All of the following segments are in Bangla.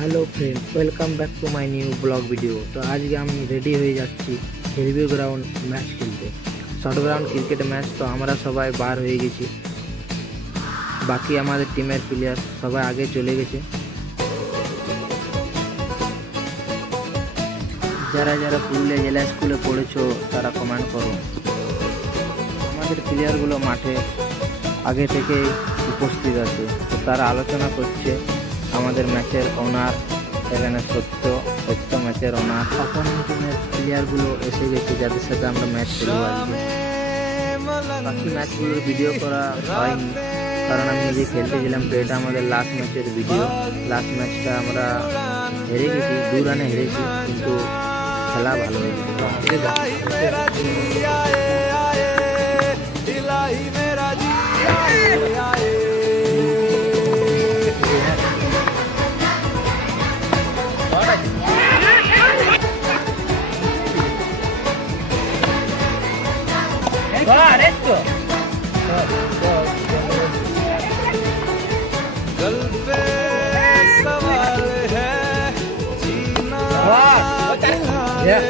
Hello friend, welcome back to my new blog video. তো আজকে আমি রেডি হয়ে যাচ্ছি হেলভি গ্রাউন্ড ম্যাচ খেলতে, শর্ট গ্রাউন্ড ক্রিকেট ম্যাচ। তো আমরা সবাই বার হয়ে গেছি, বাকি আমাদের টিমের প্লেয়ার সবাই আগে চলে গেছে। যারা যারা পুরুলিয়া জেলা স্কুলে পড়েছো তারা কমেন্ট করো। আমাদের প্লেয়ারগুলো মাঠে আগে থেকে উপস্থিত আছে, তো তারা আলোচনা করছে আমাদের ম্যাচের ওনার, এখানে সত্য ম্যাচের ওনার। অপোনেন্ট টিমের প্লেয়ারগুলো এসে গেছে, যাদের সাথে আমরা ম্যাচ খেলবো আজকে। বাকি ম্যাচগুলোর ভিডিও করা হয়নি, কারণ আমি নিজে খেলতে গেলাম। তো এটা আমাদের লাস্ট ম্যাচের ভিডিও। লাস্ট ম্যাচটা আমরা হেরে গেছি, 2 রানে হেরেছি, কিন্তু খেলা ভালো হয়েছে। गल पे सवाल है, जीना फिलहाल है,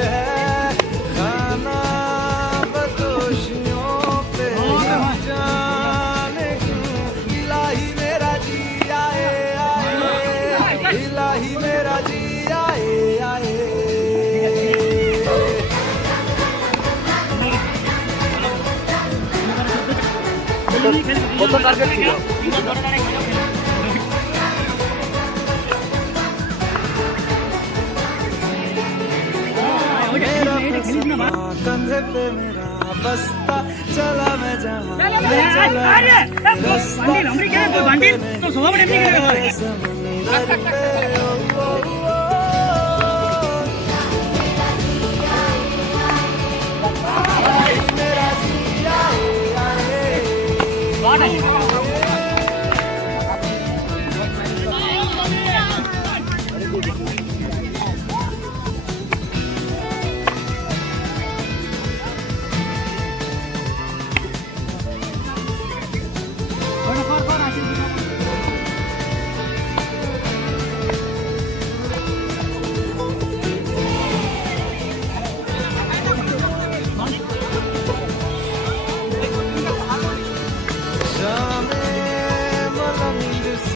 खाना बदोशियों पे जाने क्यों। इलाही मेरा जी आए आए, इलाही मेरा जी आए आए। কত টার্গেট ছিল? कंधे पे मेरा बस्ता चला, मैं जहाँ मेरा